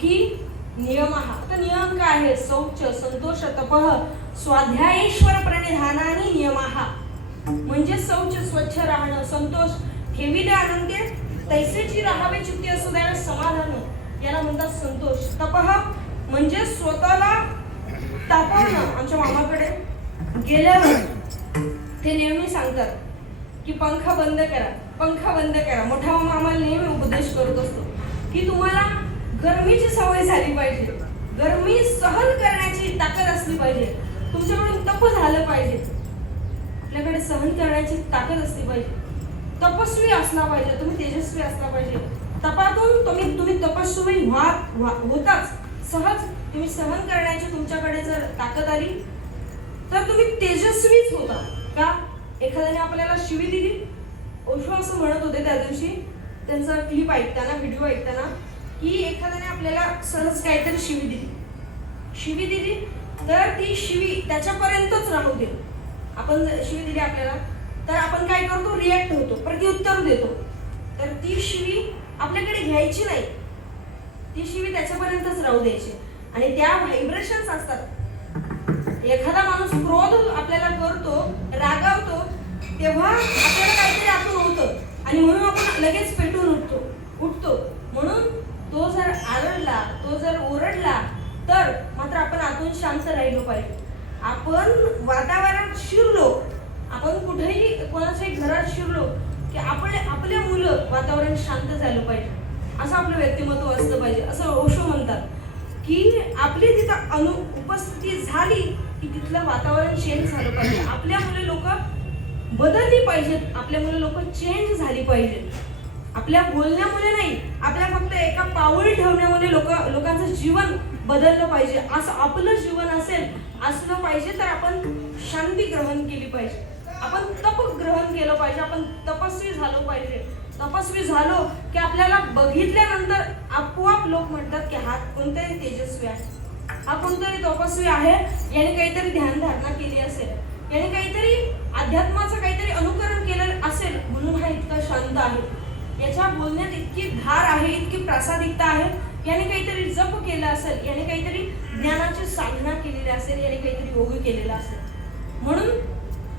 की नियम हा. आता नियम काय आहे? शौच, संतोष, तपः, स्वाध्यायेश्वर प्रणिधानानी नियम हा. म्हणजे शौच स्वच्छ राहणं, संतोष ठेविले आनंदे तैसेची राहावे चित्ती असू द्यावे समाधान, याला म्हणतात संतोष. तपः म्हणजे स्वतःला तापवणं. आमच्या मामाकडे गेल्यावर ते नेहमी सांगतात की पंखा बंद करा, पंखा बंद करा. मोठा मामा आम्हाला नेहमी उपदेश करत असतो की तुम्हाला गरमीची सवय झाली पाहिजे, गरमी सहन करण्याची ताकद असली पाहिजे, तुमच्याकडून तप झालं पाहिजे, आपल्याकडे सहन करण्याची ताकद असली पाहिजे, तपस्वी असला पाहिजे, तुम्ही तेजस्वी असला पाहिजे. तपातून तुम्ही तपस्वी होताच. सहज तुम्ही सहन करण्याची तुमच्याकडे जर ताकद आली तर तुम्ही तेजस्वीच होता. का? एखाद्याने आपल्याला शिवी दिली. ओशो असं म्हणत होते त्या दिवशी, त्यांचा क्लिप ऐकताना, व्हिडिओ ऐकताना, की एखाद्याने आपल्याला सहज काहीतरी शिवी दिली तर ती शिवी त्याच्यापर्यंतच राहू दे. आपण जर शिवी दिली आपल्याला तर आपण काय करतो? रिॲक्ट होतो, प्रत्युत्तर देतो. तर ती शिवी आपल्याकडे घ्यायची नाही, ती शिवी त्याच्यापर्यंतच राहू द्यायची. आणि त्या व्हायब्रेशन्स असतात. एखादा माणूस क्रोध आपल्याला करतो, रागावतो, तेव्हा आपल्याला काहीतरी आतून होतं आणि म्हणून आपण लगेच पेटून उठतो. म्हणून तो जर आरडला, तो जर ओरडला तर मात्र आपण आतून शांत राहिलो पाहिजे. आपण वातावरणात शिरलो, आपण कुठेही कोणाच्याही घरात शिरलो की आपल्या मुलं वातावरण शांत झालं पाहिजे, असं आपलं व्यक्तिमत्व असलं पाहिजे. असं ओशो म्हणतात की आपली तिथं उपस्थिती झाली की तिथलं वातावरण चेंज झालं पाहिजे. आपल्या मुले लोक बदलली पाहिजेत, आपल्या मुले लोक चेंज झाली पाहिजेत. आपल्या बोलण्यामुळे नाही, आपल्या फक्त एका पाऊल ठेवण्यामुळे लोकांचं जीवन बदललं पाहिजे. असं आपलं जीवन असलं पाहिजे तर आपण शांती ग्रहण केली पाहिजे, आपण तप ग्रहण केलं पाहिजे, आपण तपस्वी झालो पाहिजे. तपस्वी झालो की आपल्याला बघितल्यानंतर आपोआप लोक म्हणतात की हा कोणतरी तेजस्वी आहे, हा कोणतरी तपस्वी आहे, याने काहीतरी ध्यानधारणा केली असेल, याने काहीतरी अध्यात्माचं काहीतरी अनुकरण केलं असेल, म्हणून हा इतका शांत आहे, याच्या बोलण्यात इतकी धार आहे, इतकी प्रासादिकता आहे, याने काहीतरी जप केलं असेल, याने काहीतरी ज्ञानाची साधना केलेली असेल, याने काहीतरी योग केलेला असेल. म्हणून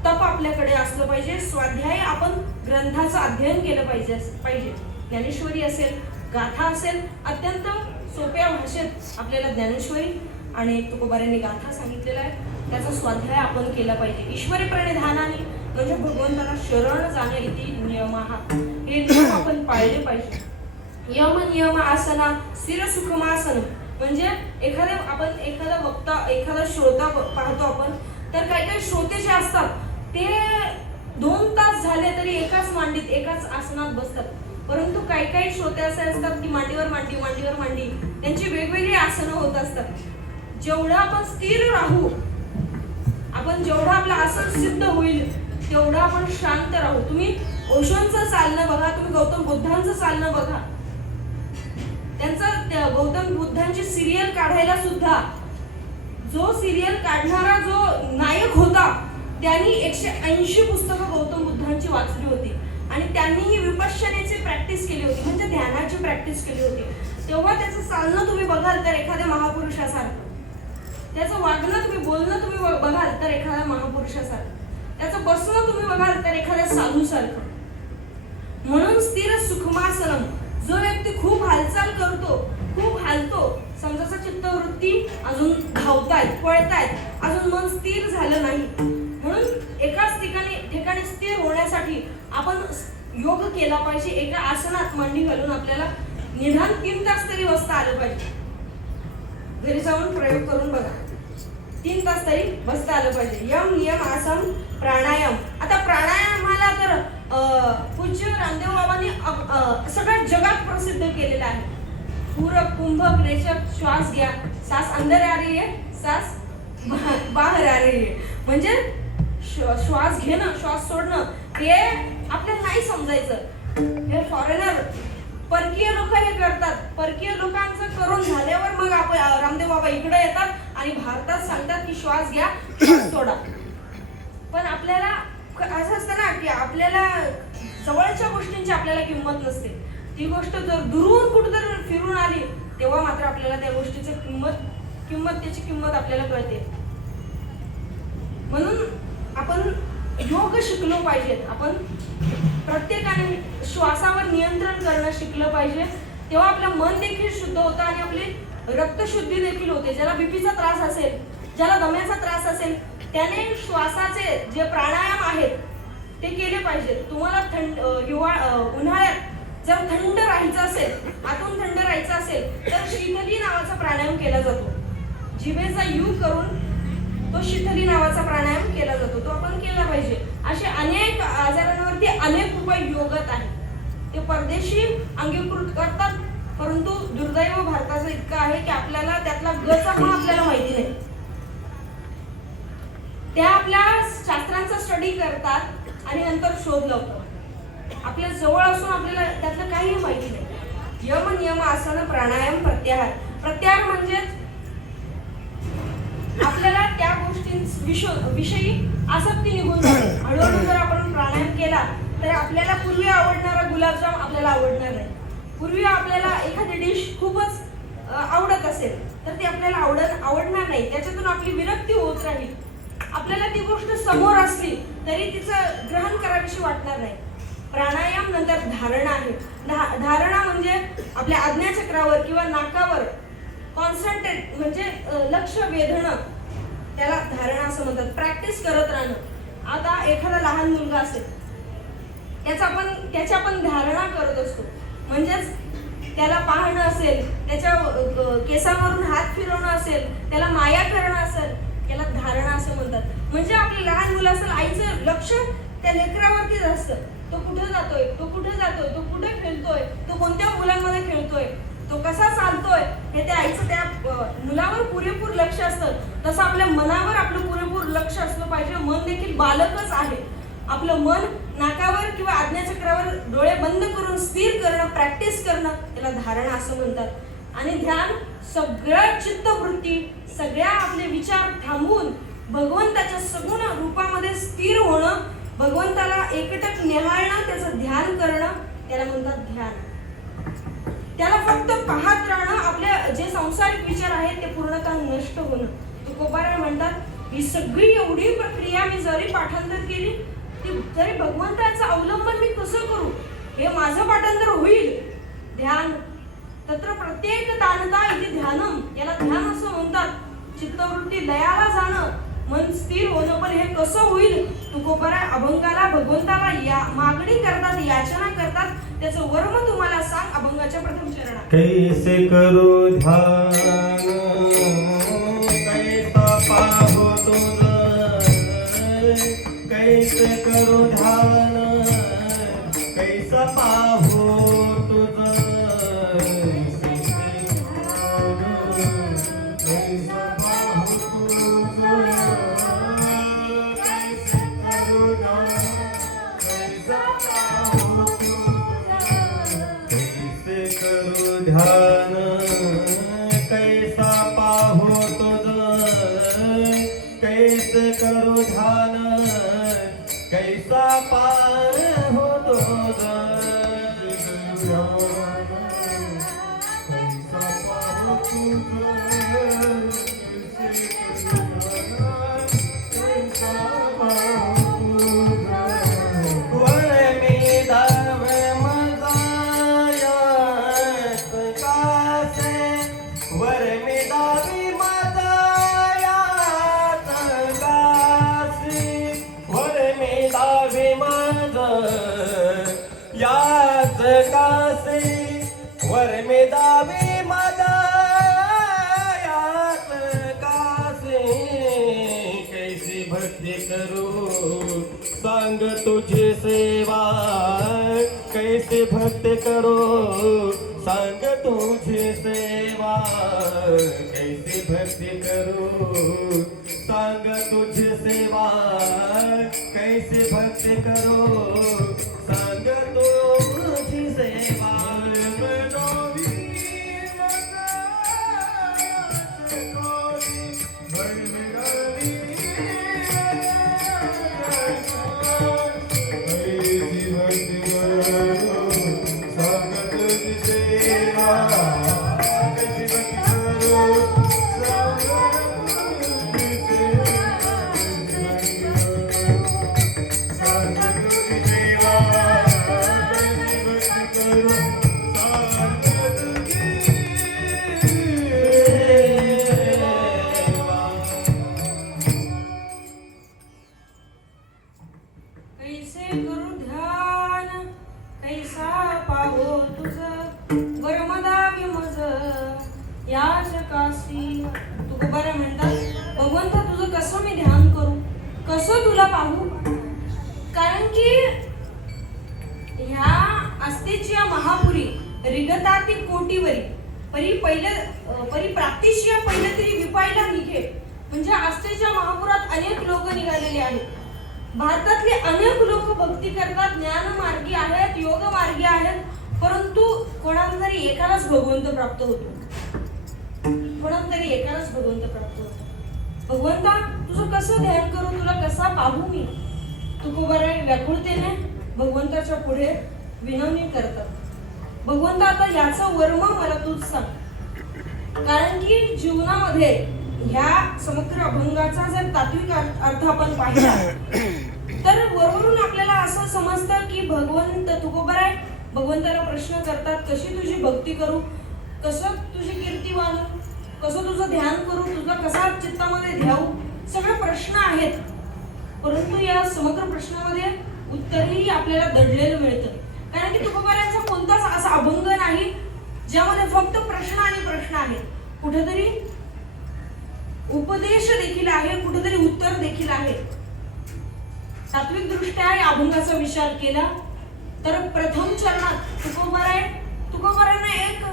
तप आपल्याकडे असलं पाहिजे. स्वाध्याय आपण ग्रंथाचं अध्ययन केलं पाहिजे. ज्ञानेश्वरी असेल, गाथा असेल, अत्यंत सोप्या भाषेत आपल्याला ज्ञानेश्वरी आणि तुकोबाऱ्यांनी गाथा सांगितलेला आहे, त्याचा स्वाध्याय आपण केला पाहिजे. ईश्वरी प्रणिधानाने म्हणजे भगवंताला शरण जाणं इति नियम हा, हे नियम आपण पाळले पाहिजे. यम नियम आसना स्थिर सुखमासन म्हणजे एखादा वक्ता, एखादा श्रोता पाहतो आपण, तर काही श्रोते जे असतात ते 2 तास झाले तरी एकाच मांडीत, एकाच आसनात बसतात. परंतु काही श्रोते असे असतात की मांडीवर मांडी, त्यांची वेगवेगळी आसनं होत असतात. जेवढं आपण स्थिर राहू, आपण जेवढं आपलं आसन सिद्ध होईल तेवढं आपण शांत राहू. तुम्ही ओशोंचं चालणं बघा, तुम्ही गौतम बुद्धांचं चालणं बघा. त्यांचं गौतम बुद्धांची सिरियल काढायला सुद्धा जो सिरियल काढणारा जो नायक होता त्यांनी 180 पुस्तकं गौतम बुद्धांची वाचली होती आणि त्यांनी विपश्यनेची प्रॅक्टिस केली होती, म्हणजे ध्यानाची प्रॅक्टिस केली होती. तेव्हा त्याचं चालणं तुम्ही बघाल तर एखाद्या महापुरुषासारखं, त्याचं वागणं तुम्ही बोलणं तुम्ही बघाल तर एखाद्या महापुरुषासारखं, त्याचं बसणं तुम्ही बघाल तर एखाद्या साधूसारखं. म्हणून स्थिर सुखमासनम, जो व्यक्ती खूप हालचाल करतो, खूप हालतो, समजाचा चित्तवृत्ती अजून धावतायत, पळतायत, अजून मन स्थिर झालं नाही, म्हणून एकाच ठिकाणी स्थिर होण्यासाठी आपण योग केला पाहिजे. एका आसनात मांडी घालून आपल्याला निदान 3 तास तरी बसता आलं पाहिजे. घरी जाऊन प्रयोग करून बघा, 3 तास तरी बसता आलं पाहिजे. यम नियम आसन प्राणायाम. आता प्राणायामाला तर पूज्य रामदेव बाबांनी सगळ्या जगात प्रसिद्ध केलेलं आहे. पूरक, कुंभक, रेचक, श्वास घ्या, सांस अंदर आ रही है, सांस बाहेर आ रही है. म्हणजे श्वास घेणं, श्वास सोडणं हे आपल्याला नाही समजायचं. हे फॉरेनर, परकीय लोक हे करतात. परकीय लोकांचं करून झाल्यावर मग आपण रामदेव बाबा इकडे येतात आणि भारतात सांगतात की श्वास घ्या, श्वास सोडा. पण आपल्याला असं असतं ना की आपल्याला जवळच्या गोष्टींची आपल्याला किंमत नसते. ती गोष्ट जर दुरून कुठेतरी फिरून आली तेव्हा मात्र आपल्याला आपल्याला त्या गोष्टीची त्याची किंमत आपल्याला कळते. म्हणून आपण योग शिकलो पाहिजेत. आपण प्रत्येकाने श्वासावर नियंत्रण करणं शिकलं पाहिजे. तेव्हा आपलं मन देखील शुद्ध होतं आणि आपली रक्तशुद्धी देखील होते. ज्याला बीपीचा त्रास असेल, ज्याला दम्याचा त्रास असेल, त्याने श्वासाचे जे प्राणायाम आहेत ते केले पाहिजेत. तुम्हाला उन्हाळ्यात जर थंड राहायचं असेल, आतून थंड राहायचं असेल, तर शीतली नावाचा प्राणायाम केला जातो. जिभेचा यू करून तो शीतली नावाचा प्राणायाम केला जातो. तो आपण केला पाहिजे. असे अनेक आजारांवरती अनेक उपाय योगात आहेत. ते परदेशी अंगीकृत करतात, परंतु दुर्दैव भारताचं इतकं आहे की आपल्याला त्यातला गचा पण आपल्याला माहिती नाही. त्या आपल्या शास्त्रांचा स्टडी करतात आणि नंतर शोध लावतात. आपल्या जवळ असून आपल्याला त्यातलं काहीही माहिती नाही. यम, नियम, आसन, प्राणायाम, प्रत्याहार. प्रत्याहार म्हणजे आपल्याला त्या गोष्टींविषयी आसक्ती निघून जाते. हळूहळू जर आपण प्राणायाम केला तर आपल्याला पूर्वी आवडणारा गुलाबजाम आपल्याला आवडणार नाही. पूर्वी आपल्याला एखादी डिश खूपच आवडत असेल तर ती आपल्याला आवडणार नाही. त्याच्यातून आपली विरक्ती होत राहील. आपल्याला ती गोष्ट समोर असली तरी तिचं ग्रहण करावीशी वाटणार नाही. प्राणायाम नंतर धारणा आहे. धारणा म्हणजे आपल्या आज्ञाचक्रावर किंवा नाकावर कॉन्सन्ट्रेट म्हणजे लक्ष वेधणं, त्याला धारणा असं म्हणतात. प्रॅक्टिस करत राहणं. आता एखादा लहान मुलगा असेल, त्याची आपण धारणा करत असतो. म्हणजेच त्याला पाहणं असेल, त्याच्या केसांवरून हात फिरवणं असेल, त्याला माया करणं असेल, त्याला धारणा असं म्हणतात. म्हणजे आपले लहान मुलं असेल, आईचं लक्ष त्या लेकरावरतीच असतं. तो कुठे जातोय, तो कुठे खेळतोय, तो कोणत्या मुलांमध्ये खेळतोय, तो कसा चालतोय, हे त्या आईचं त्या मुलावर पुरेपूर लक्ष असतं. तसं आपल्या मनावर आपलं पुरेपूर लक्ष असलं पाहिजे. मन देखील बालकच आहे. आपलं मन नाकावर किंवा आज्ञाचक्रावर डोळे बंद करून स्थिर करणं, प्रॅक्टिस करणं, त्याला धारणा असं म्हणतात. आणि ध्यान सगळ्या चित्तवृत्ती, सगळ्या आपले विचार थांबवून भगवंताच्या सगुण रूपामध्ये स्थिर होणं, भगवंताला एकटक निहाळणं, त्याचं ध्यान करणं, त्याला म्हणतात ध्यान. त्याला फक्त पाहत राहणं. आपले जे सांसारिक विचार आहेत ते पूर्णतः नष्ट होणं. तुकोबाराय म्हणतात, ही सगळी एवढी प्रक्रिया मी जरी पाठांतर केली तरी भगवंताचं अवलंबन मी कसं करू, हे माझं पाठांतर होईल. ध्यान तत्र प्रत्येक ताणता इथे ध्यानम, याला ध्यान असं म्हणतात. चित्तवृत्ती लयाला जाणं, मन स्थिर होणं. पण हे कसं होईल? तुकोबाराय अभंगाला भगवंताला मागणी करतात, याचना करतात. त्याचं वर्म तुम्हाला सांग अभंगाच्या प्रथम चरणात. कैसे करू ध्यान, कैसा पाहू तुझ, कैसे करू ध्यान, कैसा पाहू तुझ, ध्यान कैसा पाहू तुझ, कैसे करू ध्यान, कैसा पाहू तुझ, वर में दावी माता यात कासे, कैसी भक्ति करूं सांग तुझे सेवा, कैसे भक्ति करो सांग तुझे सेवा, कैसे भक्ति करो सांग तुझे सेवा, कैसे भक्ति करो सांग तुझी सेवा. Thank you. कसं तुला पाहू, कारण की ह्या अस्तेची महापुरी रिगताती कोटीवरी परी प्राप्तीशी पहिले तरी विपायला निघे. म्हणजे आस्थेच्या महापुरात अनेक लोक निघालेले आहेत. भारतातले अनेक लोक भक्ती करतात, ज्ञान मार्गी आहेत, योग मार्गी आहेत, परंतु कोणाला तरी एकालाच भगवंत प्राप्त होतो. कोणाला तरी एकालाच भगवंत प्राप्त होतो. भगवंता तुझं कसं ध्यान करू, तुला कसा पाहू मी. तुकोबाराय व्याकुळतेने भगवंताच्या पुढे विनवणी करतात. भगवंता आता याचं वर्म मला तूच सांग. कारण की जीवनामध्ये ह्या समग्र अभंगाचा जर तात्विक अर्थ आपण पाहिला तर वरवरून आपल्याला असं समजतं की भगवंत तुकोबाराय भगवंताला प्रश्न करतात, कशी तुझी भक्ती करू, कसं तुझी कीर्ती वाढू, कसं तुझं ध्यान करू, तुझा कसा चित्तामध्ये ध्याऊ, सगळे प्रश्न आहेत. परंतु या समग्र प्रश्नामध्ये उत्तरही आपल्याला दडलेलं मिळतं. कारण की तुकोबारायांचा कोणताच असा अभंग नाही ज्यामध्ये फक्त प्रश्न आणि प्रश्न आहेत. कुठेतरी उपदेश देखील आहे, कुठेतरी उत्तर देखील आहे. तात्विक दृष्ट्या या अभंगाचा विचार केला तर प्रथम चरणात तुकोबारायांना एक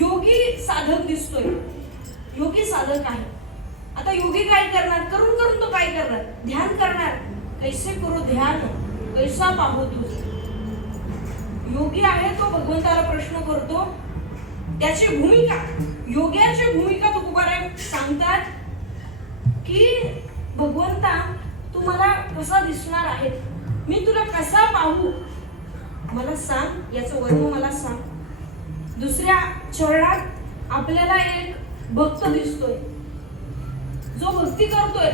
योगी साधक दिसतोय. योगी साधक आहे. आता योगी काय करणार, करून करून तो काय करणार, ध्यान करणार. कैसे करू ध्यान, कैसा पाहू तुझ. योगी आहे तो भगवंताला प्रश्न करतो. त्याची भूमिका, योग्याची भूमिका तुकोबाराय सांगतात की भगवंता तू मला कसा दिसणार आहे, मी तुला कसा पाहू, मला सांग, याचं वर्णन मला सांग. दुसऱ्या चरणात आपल्याला एक भक्त दिसतोय जो भक्ती करतोय,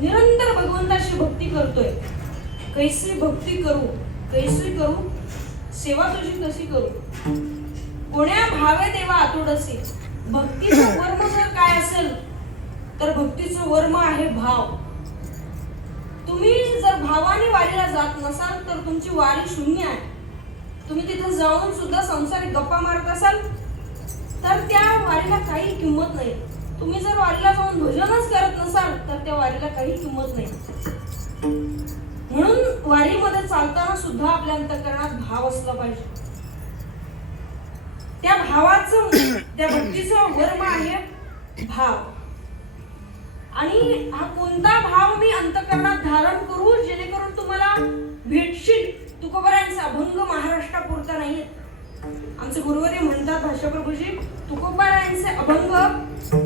निरंतर भगवंताची भक्ती करतोय. कैसी भक्ती करू, कैसी करू, सेवा तुझी कशी करू, कोण्या भावे देवा आतुडसी. भक्तीचं वर्म जर काय असेल तर भक्तीचं वर्म आहे भाव. तुम्ही जर भावाने वारीला जात नसाल तर तुमची वारी शून्य आहे. तुम्ही तिथे जाऊन सुद्धा संसारिक गप्पा मारत असाल तर त्या वारीला काही किंमत नाही. तुम्ही जर वारीला जाऊन भजनच करत नसाल तर त्या वारीला काही किंमत नाही. म्हणून वारीमध्ये चालताना सुद्धा आपल्या अंतःकरणात भाव असला पाहिजे. त्या भावाचं, त्या भक्तीचं वर्म आहे भाव. आणि हा कोणता भाव मी अंतःकरणात धारण करू जेणेकरून तुम्हाला भेटशील. तुकोबारायांचा अभंग महाराष्ट्रापुरता नाहीये. आमचे गुरुवर्य म्हणतात भाषाप्रभूजी, तुकोबारायांचे अभंग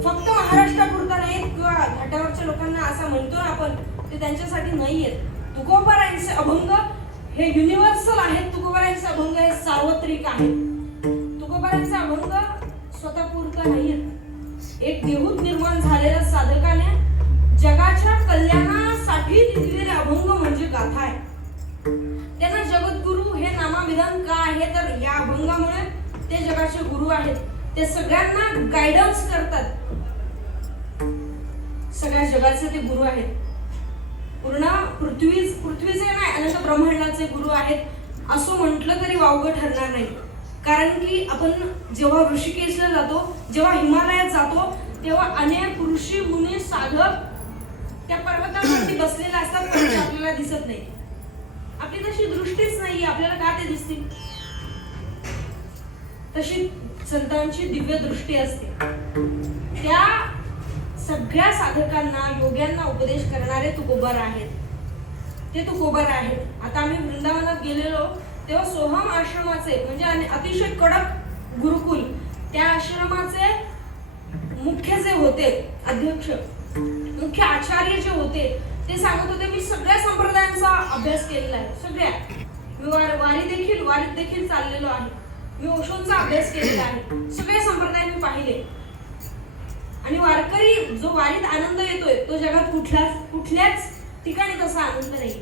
फक्त महाराष्ट्रापुरता नाहीत किंवा घाटावरच्या लोकांना असं म्हणतो ना आपण, ते त्यांच्यासाठी नाहीयेत. तुकोबारायांचे अभंग हे युनिव्हर्सल आहेत. तुकोबारायांचे अभंग हे सार्वत्रिक आहेत. तुकोबारायांचे अभंग स्वतःपुरता नाहीयेत. एक देहूत निर्माण झालेल्या साधकाने जगाच्या कल्याणासाठी लिहिलेले अभंग म्हणजे गाथा आहे. त्यांना जगद्गुरु हे नामाविधान का आहे तर या अभंगामुळे ते जगाचे गुरु आहेत. ते सगळ्यांना गायडन्स करतात. सगळ्या जगाचे ते गुरु आहेत. पूर्ण पृथ्वीचे नाही, अनंत ब्रह्मांडाचे गुरु आहेत असं म्हटलं तरी वावगं ठरणार नाही. कारण की आपण जेव्हा ऋषिकेशला जातो, जेव्हा हिमालयात जातो, तेव्हा अनेक ऋषी मुनी साधक त्या पर्वतावरती बसलेले असतात, पण ते आपल्याला दिसत नाही. आपली तशी दृष्टीच नाही, आपल्याला का ते दिसतील. तशी संतांची दिव्य दृष्टी असते. त्या सगळ्या साधकांना, योग्यांना उपदेश करणारे तुकोबार आहेत. ते तुकोबार आहेत. आता आम्ही वृंदावनात गेलेलो तेव्हा सोहम आश्रमाचे म्हणजे अतिशय कडक गुरुकुल, त्या आश्रमाचे मुख्य जे होते, अध्यक्ष, मुख्य आचार्य जे होते, ते सांगत होते मी सगळ्या संप्रदायांचा अभ्यास केलेला आहे. सगळ्या मी वारीत देखील चाललेलो आहे. मी ओशोंचा अभ्यास केलेला आहे. सगळे संप्रदाय मी पाहिले. आणि वारकरी जो वारीत आनंद येतोय तो जगात कुठल्याच ठिकाणी तसा आनंद नाही.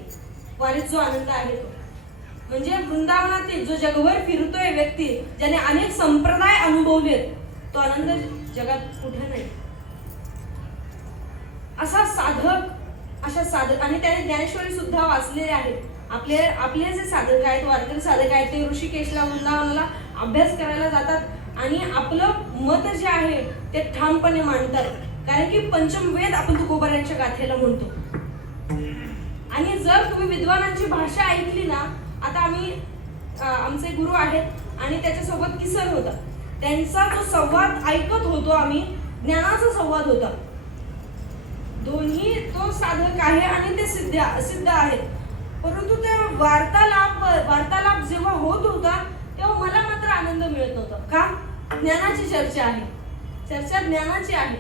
वारीत जो आनंद आहे तो म्हणजे वृंदावनातील जो जगभर फिरतोय व्यक्ती, ज्याने अनेक संप्रदाय अनुभवलेत, तो आनंद जगात कुठे नाही. असा साधक आणि त्याने ज्ञानेश्वरी सुद्धा वाचलेले आहेत. आपले जे साधक आहेत, वारकरी साधक आहेत, ते ऋषिकेशला, वृंदावनाला अभ्यास करायला जातात आणि आपलं मत जे आहे ते ठामपणे मांडतात. कारण की पंचम वेद आपण तुकोबारायांच्या गाथेला म्हणतो. आणि जर तुम्ही विद्वानांची भाषा ऐकली ना, आता आम्ही आमचे गुरु आहेत आणि त्याच्यासोबत किसन होता, त्यांचा जो संवाद ऐकत होतो आम्ही, ज्ञानाचा संवाद होता. दोन्ही तो साधक आहे आणि ते सिद्ध आहेत. परंतु त्या वार्तालाप जेव्हा होत होता तेव्हा मला मात्र आनंद मिळत नव्हता. का? ज्ञानाची चर्चा आहे, चर्चा ज्ञानाची आहे.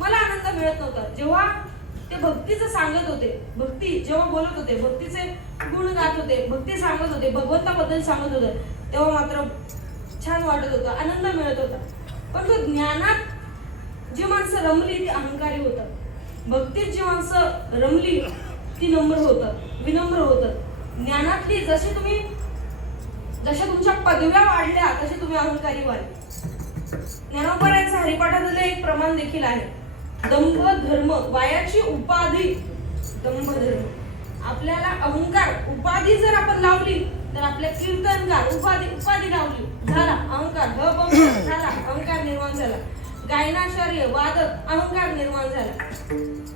मला आनंद मिळत नव्हता. जेव्हा ते भक्तीचं सांगत होते, भक्ती जेव्हा बोलत होते, भक्तीचे गुण गात होते, भक्ती सांगत होते, भगवंताबद्दल सांगत होते, तेव्हा मात्र छान वाटत होतं, आनंद मिळत होता. पण तो ज्ञानात जी माणसं रमली ती अहंकारी होतात, भक्तीत जी माणसं रमली ती नम्र होतात, विनम्र होतात. ज्ञानातली जशा तुमच्या पदव्या वाढल्या तसे तुम्ही अहंकारी व्हाल. ज्ञानोबरायांचं हरिपाठातलं एक प्रमाण देखील आहे, दंभ धर्म, वायाची उपाधी दंभ धर्म. आपल्याला अहंकार उपाधी जर आपण लावली तर आपल्या कीर्तनकार उपाधी लावली, झाला अहंकार, झाला अहंकार निर्माण झाला. गायनाचार्य, वादक, अहंकार निर्माण झाला,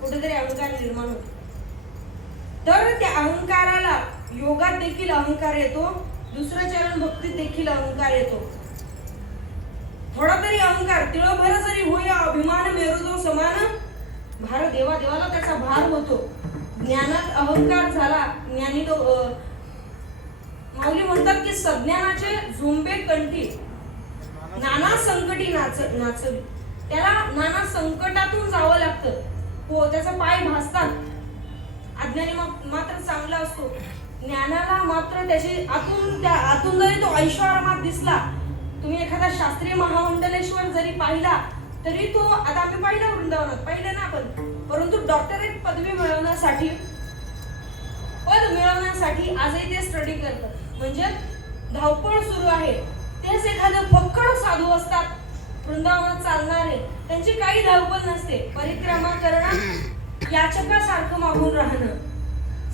कुठेतरी अहंकार निर्माण होतो. तर त्या अहंकाराला योगात देखील अहंकार येतो, दुसरं चरण भक्तीत देखील अहंकार येतो. थोडा तरी अहंकार, तिळभर जरी होय अभिमान मेरुदो समान, भार देवाला त्याचा भार होतो. ज्ञानात अहंकार झाला, ज्ञानी माऊली म्हणतात की सज्ञानाचे झुंबे कंठी, नाना संकटी नाचवी. त्याला नाना संकटातून जावं लागतं, हो त्याचा पाय भासतात. अज्ञानी मात्र चांगला असतो, ज्ञानाला मात्र त्याची आतून जरी तो ऐश्वर्यात दिसला. तुम्ही एखादा शास्त्रीय महामंडलेश्वर जरी पाहिला तरी तो, आता आम्ही पाहिला वृंदावनात, पाहिले ना आपण, परंतु डॉक्टरेट पदवी मिळवण्यासाठी, पद मिळवण्यासाठी आजही ते स्टडी करतात. म्हणजे धावपळ सुरू आहे. तेच एखादं फक्कड साधू असतात वृंदावनात चालणारे, त्यांची काही धावपळ नसते. परिक्रमा करणं, याचकासारखं मागून राहणं,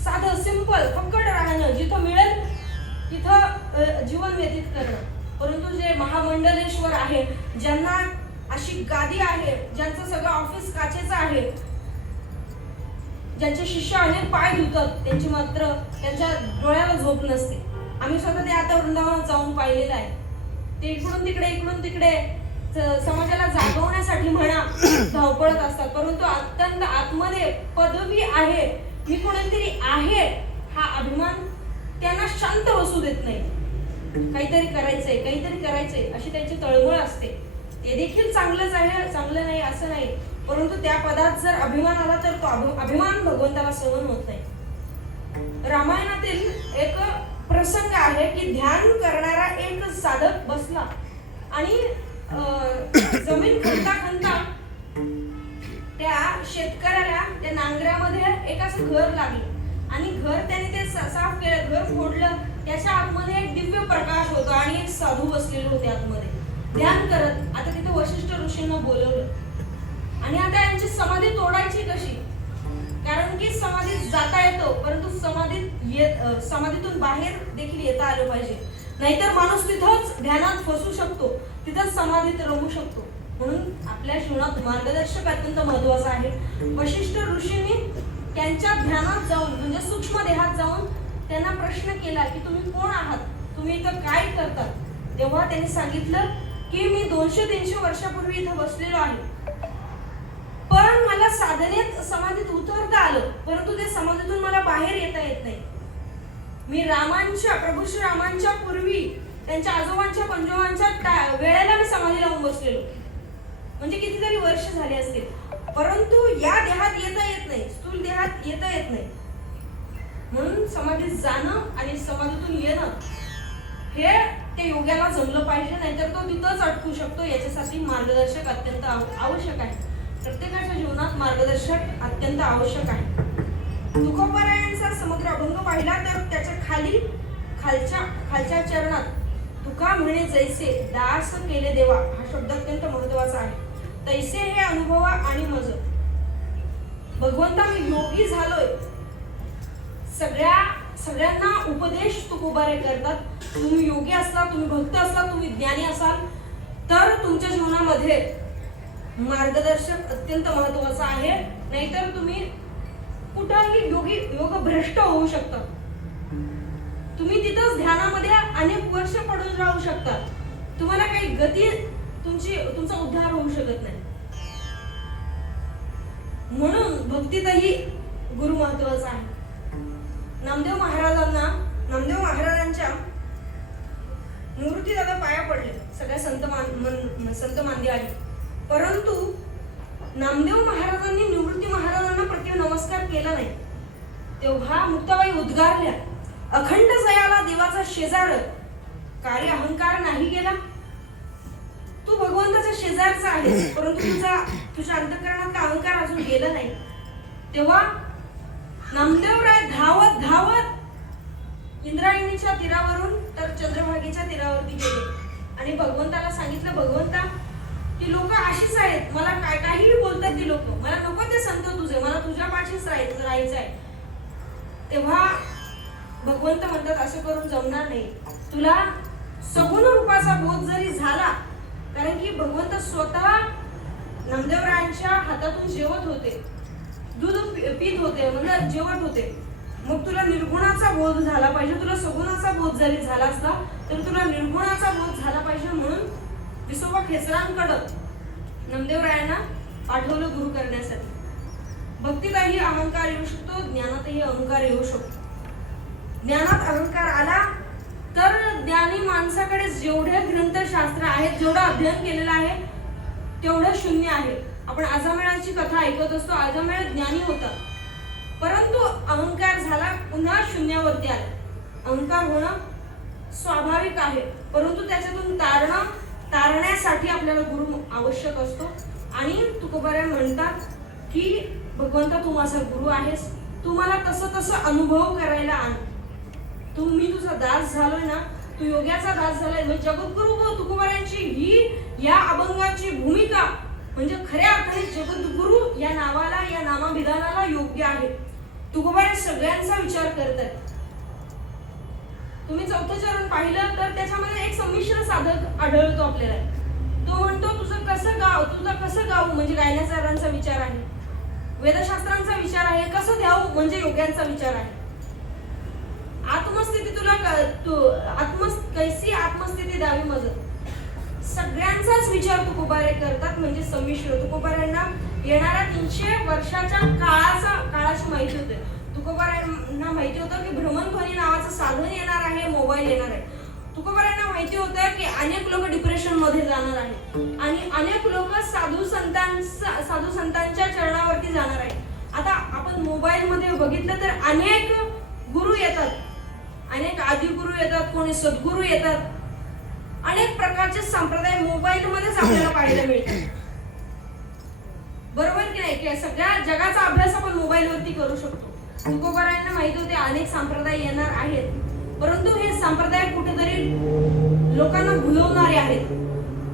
साधं सिंपल फक्कड राहणं, जिथं मिळेल तिथं जीवन व्यतीत करणं. परंतु जे महामंडलेश्वर आहे, ज्यांना अशी गादी आहे, ज्यांचं सगळं ऑफिस काचेचं आहे, ज्यांचे शिष्य अनेक पाय धुतात, त्यांच्या डोळ्याला झोप नसते. आम्ही स्वतः ते आता वृंदावनात जाऊन पाहिलेलं आहे. ते इकडून तिकडे समाजाला जागवण्यासाठी म्हणा धावपळत असतात, परंतु अत्यंत आतमध्ये पदवी आहे, मी कोणीतरी आहे हा अभिमान त्यांना शांत बसू देत नाही. काहीतरी करायचंय अशी त्यांची तळमळ असते. ते देखील चांगलंच आहे, चांगलं नाही असं नाही, परंतु त्या पदात जर अभिमान आला तर तो अभिमान भगवंताला सहन होत नाही. रामायणातील एक प्रसंग आहे की ध्यान करणारा एक साधक बसला आणि जमीन खणता त्या शेतकऱ्याला त्या नांगऱ्यामध्ये एक असं घर लागलं आणि घर त्याने ते साफ केलं, घर फोडलं. त्याच्या आतमध्ये एक दिव्य प्रकाश होता आणि एक साधू बसलेले होते आतमध्ये ध्यान करत. आता तिथे वशिष्ठ ऋषींना बोलवलं आणि आता यांची समाधी तोडायची कशी, कारण की समाधीत जाता येतो, परंतु समाधीतून बाहेर देखील येता आलं पाहिजे, नाहीतर माणूस तिथंच ध्यानात फसू शकतो, तिथंच समाधीत रमू शकतो. म्हणून आपल्या जीवनात मार्गदर्शक अत्यंत महत्वाचा आहे. वशिष्ठ ऋषींनी त्यांच्या ध्यानात जाऊन, म्हणजे सूक्ष्म देहात जाऊन त्यांना प्रश्न केला की तुम्ही कोण आहात, तुम्ही इथं काय करतात. तेव्हा त्यांनी सांगितलं की मी 200-300 वर्षापूर्वी इथं बसलेलो आहे, पण मला साधनेत समाधीत उतरता आलं, परंतु ते समाधीतून मला बाहेर येता येत नाही. मी प्रभू श्री रामांच्या पूर्वी त्यांच्या आजोबांच्या पंजोबांच्या वेळेला मी समाधी लावून बसलेलो, म्हणजे कितीतरी वर्ष झाले असतील, परंतु या देहात येता येत नाही, स्थूल देहात येता येत नाही. म्हणून समाधीत जाणं आणि समाधीतून येणं हे त्या योग्याला जमलं पाहिजे, नाहीतर तो तिथंच अटकू शकतो. याच्यासाठी मार्गदर्शक अत्यंत आवश्यक आहे. प्रत्येकाच्या जीवनात मार्गदर्शक अत्यंत आवश्यक आहे. तुकोबरायांचा समग्र अभंग पाहिला तर त्याच्या खालच्या चरणात तुका म्हणे जैसे दास केले देवा हा शब्द अत्यंत महत्वाचा आहे. तैसे हे अनुभवा आणि मज. भगवंता मी योगी झालोय, सगळ्यांना उपदेश तुकोबारे करतात. तुम्ही योगी असला, तुम्ही भक्त असला, तुम्ही ज्ञानी असाल तर तुमच्या जीवनामध्ये मार्गदर्शक अत्यंत महत्वाचा आहे, नाहीतर तुम्ही कुठंही योग भ्रष्ट होऊ शकतात. तुम्ही तिथंच ध्यानामध्ये अनेक वर्ष पडून राहू शकता. तुम्हाला काही गती तुमचा उद्धार होऊ शकत नाही. म्हणून भक्तीतही गुरु महत्वाचा आहे. नामदेव महाराजांच्या निवृत्ती दादा पाया पडले सगळ्या संत मांदी आली. परंतु नामदेव महाराजांनी निवृत्ती महाराजांना प्रत्येक नमस्कार केला नाही. तेव्हा मुक्ताबाई उद्गारल्या, अखंड जयाला देवाचा शेजार, कार्य अहंकार नाही गेला. तू भगवंताचा शेजारचा आहे, परंतु तुझ्या अंतःकरणात अहंकार अजून गेला नाही. तेव्हा नामदेवराय धावत इंद्रायणीच्या तीरावरून तर चंद्रभागेच्या तीरावरती गेले आणि भगवंताला सांगितलं, भगवंता ती लोक अशीच आहेत, मला काहीही बोलतात ती लोक, मला नको ते संत तुझे, मला तुझ्या पाठीच राहायचं आहे. तेव्हा भगवंत म्हणतात, असं करून जमणार नाही. तुला सगुण रूपाचा बोध जरी झाला, कारण की भगवंत स्वतः नामदेवरायांच्या हातातून जेवत होते, दूध पीत होते, म्हणजे जेवत होते. मग तुला निर्गुणाचा बोध झाला पाहिजे. तुला सगुणाचा बोध जरी झाला असता तर तुला निर्गुणाचा बोध झाला पाहिजे. म्हणून विसोबा खेचरांकडं नामदेवरायांना पाठवलं गुरु करण्यासाठी. भक्तीतही अहंकार येऊ शकतो, ज्ञानातही अहंकार येऊ शकतो. ज्ञानात अहंकार आला तर ज्ञानी माणसाकडे जेवढे ग्रंथशास्त्र आहेत, जेवढं अध्ययन केलेलं आहे तेवढं शून्य आहे. आपण अजामेळाची कथा ऐकत असतो, अजामेळ ज्ञानी होता, परंतु अहंकार झाला, पुन्हा शून्यावरती आला. अहंकार होणं स्वाभाविक आहे, परंतु त्याच्यातून तारण्यासाठी आपल्याला गुरु आवश्यक असतो. आणि तुकोबाराय म्हणतात की भगवंता तू माझा गुरु आहेस, तू मला तसं अनुभव करायला आण. मी तुझा दास झालोय ना, तू योग्याचा दास झालाय. म्हणजे जगद्गुरु तुकोबारायांची ही या अभंगाची भूमिका म्हणजे खऱ्या अर्थाने जगद्गुरु या नावाला, या नामाभिधानाला योग्य आहे. तुकोबाराय सगळ्यांचा विचार करतात. तुम्ही चौथं चरण पाहिलं तर त्याच्यामध्ये एक संमिश्र साधक आढळतो आपल्याला. तो म्हणतो तुझं कसं गाऊ म्हणजे गायनाचारांचा विचार आहे, वेदशास्त्रांचा विचार आहे, कसं द्यावं म्हणजे योग्यांचा विचार आहे. आत्मस्थिती कैसी आत्मस्थिती द्यावी मदत, सगळ्यांचाच विचार तुकोबाराय करतात. म्हणजे संमिश्र. तुकोबारायांना येणाऱ्या 300 वर्षाच्या काळाची माहिती होते. तुकोबारायांना माहिती होतं की भ्रमणध्वनी नावाचं साधन येणार आहे, मोबाईल येणार आहे. तुकोबारायांना माहिती होतं की अनेक लोक डिप्रेशन मध्ये जाणार आहेत आणि अनेक लोक साधू संतांच्या चरणावरती जाणार आहेत. आता आपण मोबाईल मध्ये बघितलं तर अनेक गुरु येतात, अनेक आदिगुरु येतात, कोणी सद्गुरु येतात, अनेक प्रकारचे संप्रदाय मोबाईल मध्येच आपल्याला पाहायला मिळतात. बरोबर की नाही? की सगळ्या जगाचा अभ्यास आपण मोबाईल वरती करू शकतो. तुकोबारायांना माहिती होते अनेक संप्रदाय येणार आहेत, परंतु हे संप्रदाय कुठेतरी लोकांना भुलवणारे आहेत.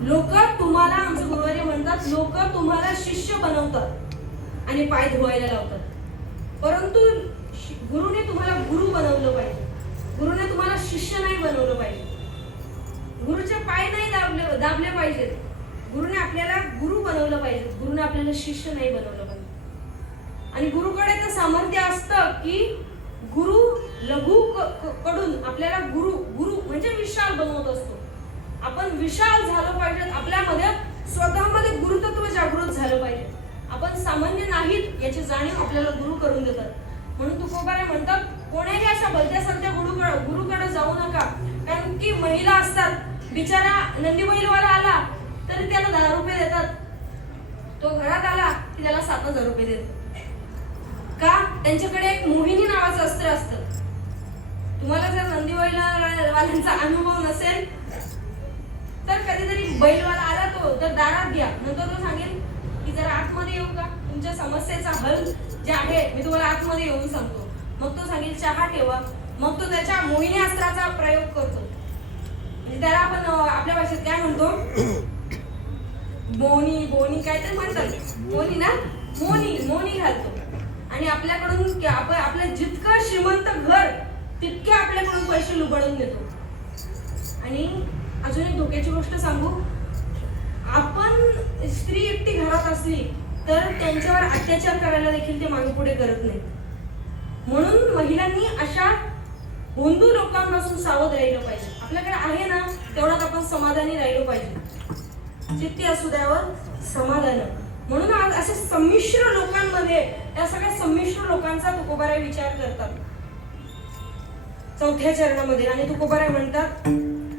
लोक तुम्हाला, आमचे गुरुवारी म्हणतात, लोक तुम्हाला शिष्य बनवतात आणि पाय धुवायला लावतात, परंतु गुरुने तुम्हाला गुरु बनवलं पाहिजे. गुरुने तुम्हाला शिष्य नाही बनवलं पाहिजे. गुरुचे पाय नाही दाबले पाहिजेत. गुरुने आपल्याला गुरु बनवलं पाहिजे. गुरुने आपल्याला शिष्य नाही बनवलं पाहिजे. आणि गुरुकडे तर सामर्थ्य असतं की गुरु लघु कडून आपल्याला गुरु म्हणजे विशाल बनवत असतो. आपण विशाल झालं पाहिजे. आपल्यामध्ये स्वतःमध्ये गुरुतत्व जागृत झालं पाहिजे. आपण सामान्य नाहीत याची जाणीव आपल्याला गुरु करून देतात. म्हणून तुकोबाराय म्हणतात कोणाही अशा भलत्या सलत्या गुरुकडे जाऊ नका. कारण की महिला असतात, बिचारा नंदी बैलवाला आला तरी त्याला 10 रुपये देतात, तो घरात आला की त्याला 7,000 रुपये देतात. का? त्यांच्याकडे एक मोहिनी नावाचं अस्त्र असतं. तुम्हाला जर नंदी बैलवाल्यांचा अनुभव नसेल तर कधीतरी बैलवाला आला तो तर दारात घ्या, नंतर तो सांगेल की जरा आतमध्ये येऊ का, तुमच्या समस्येचा हल जे आहे मी तुम्हाला आतमध्ये येऊन सांगतो. मग तो सांगेल चहा ठेवा, मग तो त्याच्या मोहिनी अस्त्राचा प्रयोग करतो. म्हणजे त्याला आपण आपल्या भाषेत काय म्हणतो, बोनी काय तर म्हणतात, मोनी ना, मोनी घालतो. आणि आपल्याकडून आपलं जितकं श्रीमंत घर तितके आपल्याकडून पैसे लुबाडून देतो. आणि अजून एक धोक्याची गोष्ट सांगू, आपण स्त्री एकटी घरात असली तर त्यांच्यावर अत्याचार करायला देखील ते मागे पुढे करत नाही. म्हणून महिलांनी अशा भोंदू लोकांपासून सावध राहिलं पाहिजे. आपल्याकडे आहे ना तेवढ्यात आपण समाधानी राहिलो पाहिजे. चित्ती असू द्यावर समाधान. म्हणून आज असे संमिश्र लोकांमध्ये या सगळ्या संमिश्र लोकांचा तुकोबाराय विचार करतात 4थ्या चरणामध्ये. आणि तुकोबाराय म्हणतात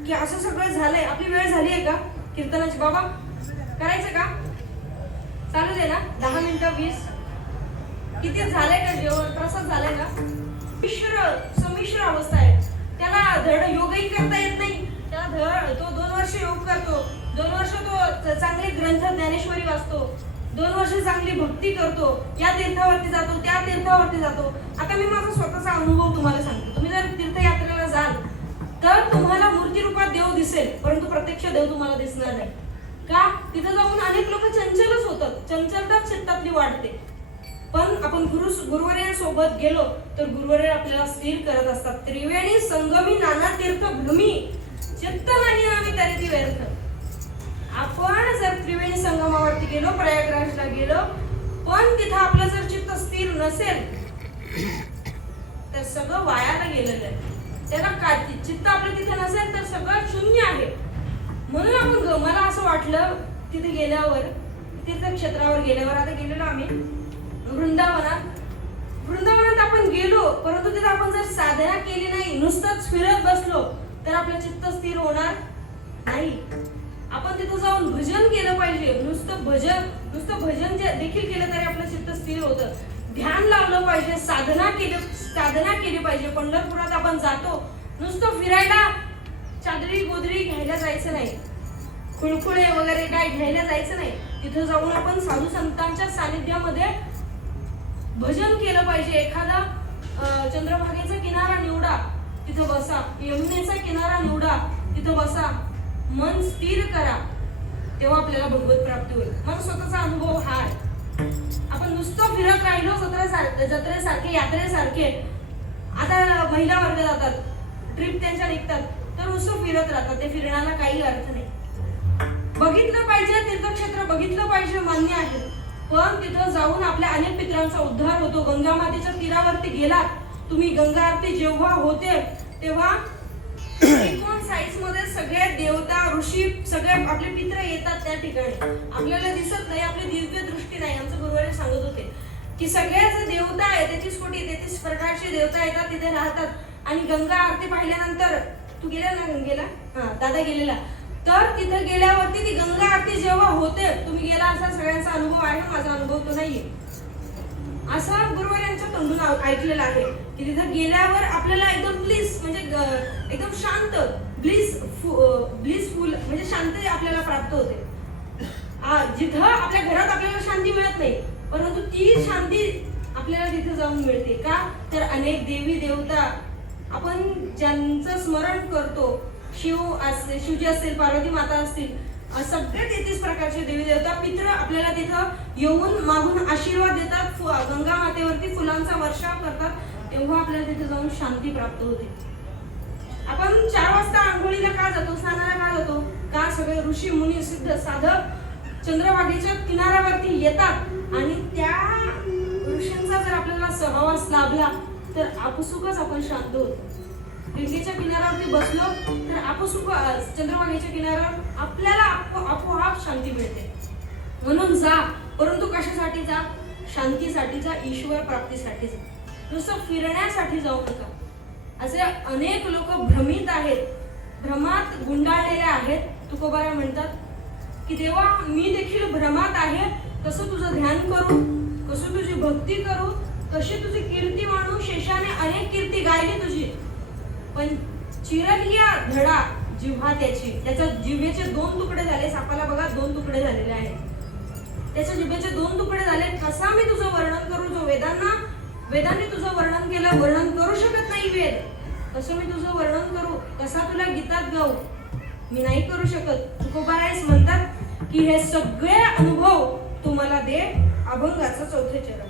की असं सगळं झालंय, आपली वेळ झाली आहे का कीर्तनाची? बाबा करायचं का? चालू दे ना 10 मिनिटं 20. किती झालंय का जेवण? प्रसाद झालाय का? संमिश्र अवस्था आहे. त्याला धड योगही करता येत नाही. त्याला तो 2 वर्ष योग करतो, 2 वर्ष तो चांगले ग्रंथ ज्ञानेश्वरी वाचतो, 2 वर्ष चांगली भक्ती करतो, या तीर्थावरती जातो, त्या तीर्थावरती जातो. आता मी माझा स्वतःचा अनुभव तुम्हाला सांगतो. तुम्ही जर तीर्थयात्रेला जाल तर तुम्हाला मूर्ती रूपात देव दिसेल, परंतु प्रत्यक्ष देव तुम्हाला दिसणार नाही. का? तिथं जाऊन अनेक लोक चंचलच होतात, चंचलता चित्तातली वाढते. पण आपण गुरुवर्यांसोबत गेलो तर गुरुवर्य आपल्याला स्थिर करत असतात. त्रिवेणी संगमी नाना तीर्थ भ्रमी चित्त नाही आम्ही तरी ती व्यर्थ. आपण जर त्रिवेणी संगमावरती गेलो, प्रयागराजला गेलो, पण तिथं आपलं जर चित्त स्थिर नसेल तर सगळं वायाला गेलेलं आहे. त्याला चित्त आपलं तिथे नसेल तर सगळं शून्य आहे. म्हणून आपण मला असं वाटलं तिथे गेल्यावर, तीर्थक्षेत्रावर गेल्यावर, आता गेलेलो आम्ही वृंदावनात आपण गेलो, परंतु तिथे आपण जर साधना केली नाही, नुसतंच फिरत बसलो तर आपलं चित्त स्थिर होणार नाही. आपण तिथं जाऊन भजन केलं पाहिजे. नुसतं भजन जे देखील केलं तरी आपलं चित्त स्थिर होतं. ध्यान लावलं पाहिजे, साधना केली पाहिजे. पंढरपुरात आपण जातो, नुसतं फिरायला चादरी गोदरी घ्यायला जायचं नाही, खुळखुळे वगैरे काय घ्यायला जायचं नाही. तिथं जाऊन आपण साधू संतांच्या सानिध्यामध्ये भजन केलं पाहिजे. एखादा चंद्रभागेचा किनारा निवडा, तिथं बसा. यमुनेचा किनारा निवडा, तिथं बसा. मन स्थिर करा, तेव्हा आपल्याला भगवत प्राप्ती होईल. माझा स्वतःचा अनुभव हा आहे. आपण नुसतं फिरत राहिलो जत्रेसारखे यात्रेसारखे. आता महिला वर्ग जातात, ट्रिप त्यांच्या निघतात, तर नुसतं फिरत राहतात. ते फिरण्याला काही अर्थ नाही. बघितलं पाहिजे, तीर्थक्षेत्र बघितलं पाहिजे, मान्य आहे. पण तिथं जाऊन आपल्या अनेक पितरांचा उद्धार होतो. गंगा मातेच्या तीरावरती गेलात तुम्ही, गंगा आरती जेव्हा होते तेव्हा त्रिकोण साईज मध्ये सगळे देवता ऋषी सगळे आपले पित्र येतात त्या ठिकाणी. आपल्याला दिसत नाही, आपली दिव्य दृष्टी नाही. आमचे गुरुवारी सांगत होते की सगळ्याच देवता आहे, 33 कोटी 33 प्रकारचे देवता येतात, तिथे राहतात. आणि गंगा आरती पाहिल्यानंतर, तू गेला ना गंगेला? हा, दादा गेलेला. तर तिथं गेल्यावरती ती गंगा आरती जेव्हा होते, तुम्ही गेला असा सगळ्यांचा अनुभव आहे, माझा अनुभव तो नाहीये. असं गुरुवारांच्या तोंडून ऐकलेलं आहे की तिथं गेल्यावर आपल्याला एकदम ब्लिस म्हणजे एकदम शांत, ब्लिसफुल म्हणजे शांती आपल्याला प्राप्त होते. जिथं आपल्या घरात आपल्याला शांती मिळत नाही, परंतु ती शांती आपल्याला तिथे जाऊन मिळते. का? तर अनेक देवी देवता आपण ज्यांचं स्मरण करतो, शिवजी असतील, पार्वती माता असतील, सगळे 33 प्रकारचे देवी देवता पित्र आपल्याला तिथं येऊन मागून आशीर्वाद देतात. गंगा मातेवरती फुलांचा वर्षाव करतात, तेव्हा आपल्याला तिथे जाऊन शांती प्राप्त होते. आपण 4 वाजता आंघोळीला का जातो, स्नानाला का जातो? का? सगळे ऋषी मुनी सिद्ध साधक चंद्रभागेच्या किनाऱ्यावरती येतात आणि त्या ऋषींचा जर आपल्याला सहवास लाभला तर आपसुकच आपण शांत होतो. गंगेच्या किनाऱ्यावरती बसलो तर आपसुक चंद्रभागेच्या किनाऱ्यावर आपल्याला आपोआप शांती मिळते. म्हणून जा, परंतु कशासाठी जा? शांतीसाठी जा, ईश्वर प्राप्तीसाठी जा. नुसतं फिरण्यासाठी जाऊ नका. असे अनेक लोक भ्रमित आहेत, भ्रमात गुंडाळलेले आहेत. तुकोबाराय म्हणतात की देवा, मी देखील भ्रमात आहे. कसं तुझं ध्यान करू, कसं तुझी भक्ती करू, कशी तुझी कीर्ती मानू. शेषाने अनेक कीर्ती गायली तुझी, पण चिरलिया धडा जिव्हा त्याची. त्याच्या जिभेचे 2 तुकडे झाले. सापाला बघा 2 तुकडे झालेले आहेत. त्याच्या जिभेचे 2 तुकडे झाले. कसा मी तुझं वर्णन करू? जो वेदांनी तुझं वर्णन केलं, वर्णन करू शकत नाही वेद, कसं मी तुझं वर्णन करू? कसा तुला गीतात गाऊ? मी नाही करू शकत. तुकोबाराय म्हणतात की हे सगळे अनुभव तुम्हाला दे अभंगाचं 4थे चरण.